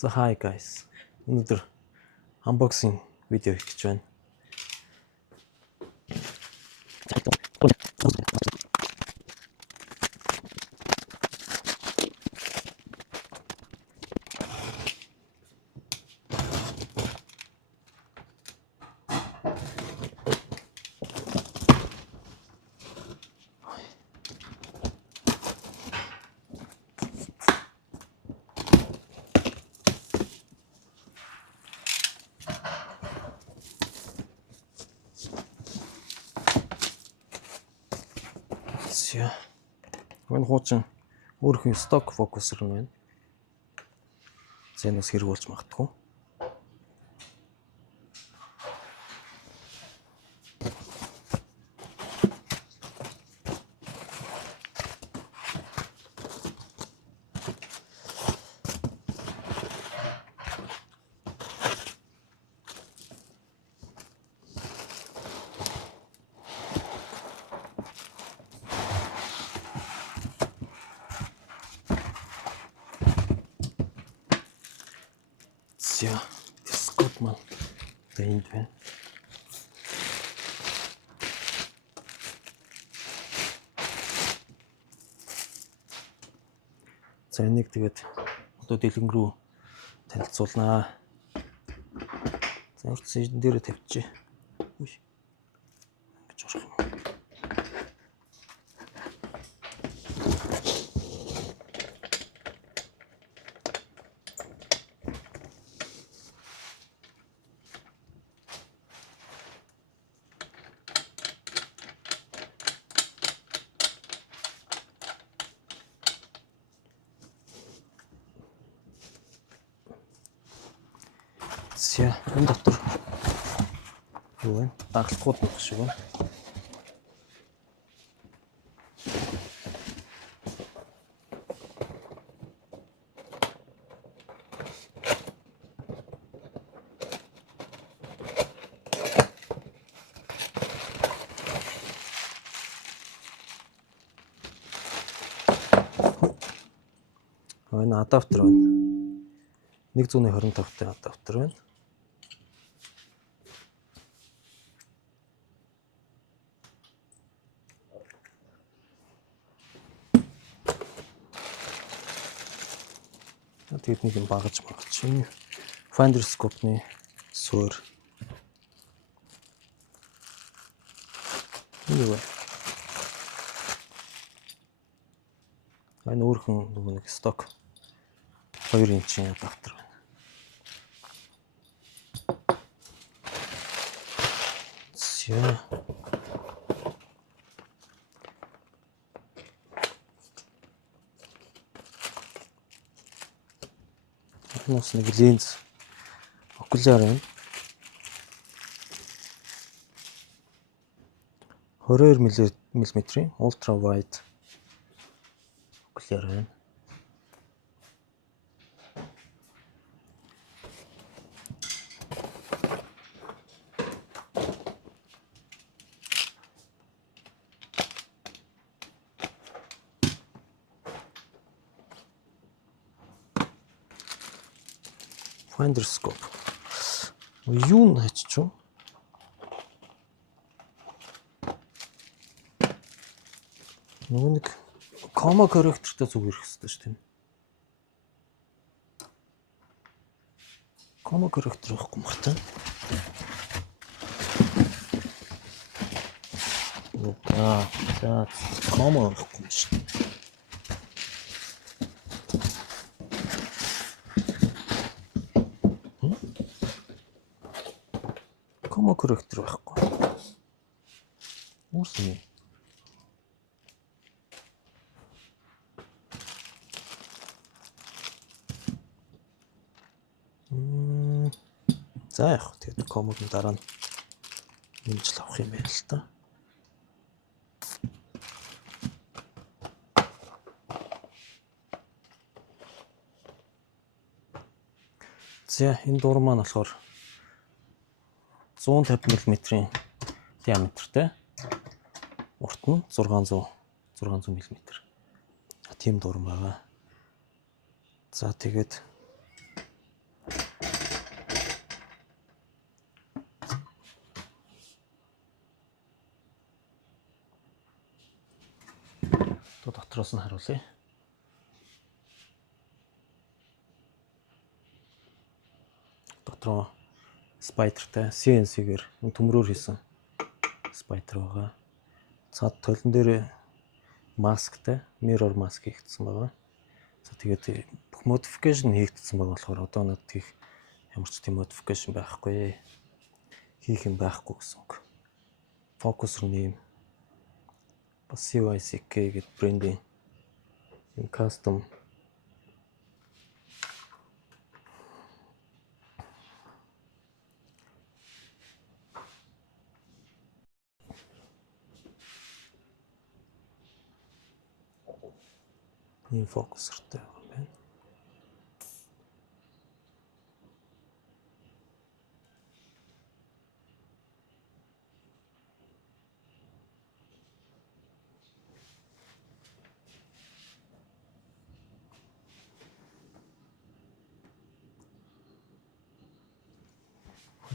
So hi guys. Өнөөдөр unboxing видео хийх гэж байна. Энэ хуучин өөрхөн stock focusер нь байна. Зэнээс хэрэг болж магадгүй. Дискот маань энд байна. За энийг тэгээд одоо дэлгэн рүү танилцуулнаа. За урьдчилан энэ дээрээ тавьчих. Ингэж орох юм. Энэ дотор юу вэ? Дагалгууд нэг шиг байна. Энэ адаптер байна. 125-тай адаптер байна. Тэгээд нэг юм багаж чинь Finder Scope-ны суурь. Энэ өөрхөн нэг stock 2 инчийн адаптер байна. Нас нэг линз окуляр байна. 22 мм ультра wide окуляр байна. Finder Scope. Юу наач юу? Нэг кома корректортой зүг ирэх хэрэгтэй шүү дээ. Кома корректор байхгүй мах та. За кома байхгүй шүү. Кома корректор байхгүй. Үгүй. За яг тэгээд комогийн дараа нь нэмжил авах юм байна л та. За энэ дур маань болохоор 150 мм-ийн диаметртэй. Урт нь 600 мм. Тийм дуран байгаа. За тэгээд Дотроос нь харуулъя. Дотроо спайдертай CNC-гээр төмрөөр хийсэн спайдер байгаа. Цаад толон дээр масктай, mirror mask хийгдсэн байгаа. За тэгээд бүх modification хийгдсэн байгаа болохоор одоо надад хийх ямар ч тийм modification байхгүй. Хийх юм байхгүй гэсэн үг. Focus name бас CYCK гэдэг брендийн юм custom ийм фокусертэй байгаа юм байна.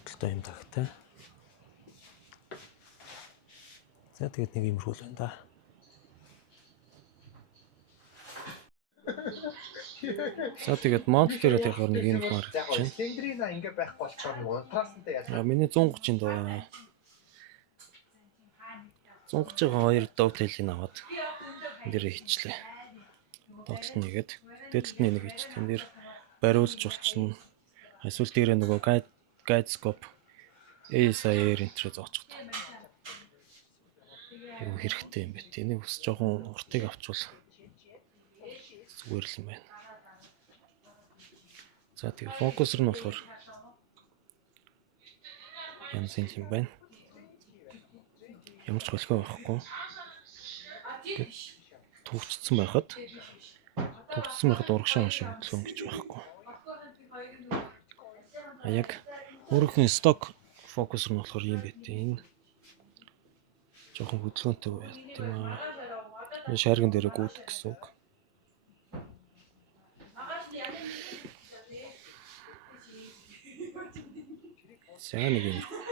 Хөдөлთა юм тагтай. За тэгээд нэг иймэрхүү л байна да. За тэгээд монт дээр тэгэхээр нэг юм харагдаж байна. Цилиндрийн ингээ байхгүй болчоор нэг контрасттай яаж. Миний 130-нд байна. 130-ийн 2 dovetail-ийг аваад энэ дээр хийчлээ. Доотлолт нэгээд дээдлэлт нэг хийж. Тэн дээр бариулж болчихно. Эсвэл дээр нөгөө guide scope ASIR энтрээ зоочих. Юу хэрэгтэй юм бэ? Энийг бас жоохон уртыг авчвал зүгээр л юм байна. За тэгээ фокусер нь болохоор янз юм байна. Ямар ч холгой байхгүй. Төвчсөн байхад урагшаа шиг хөдлөн гэж байхгүй. А яг өөрийнхөө сток фокусер нь болохоор юм байт. Энэ жоохон хөдөлгөөнтэй байт юм аа. Энэ шарган дээр гүйдэх гэсэн үг. Сайн нэг юм.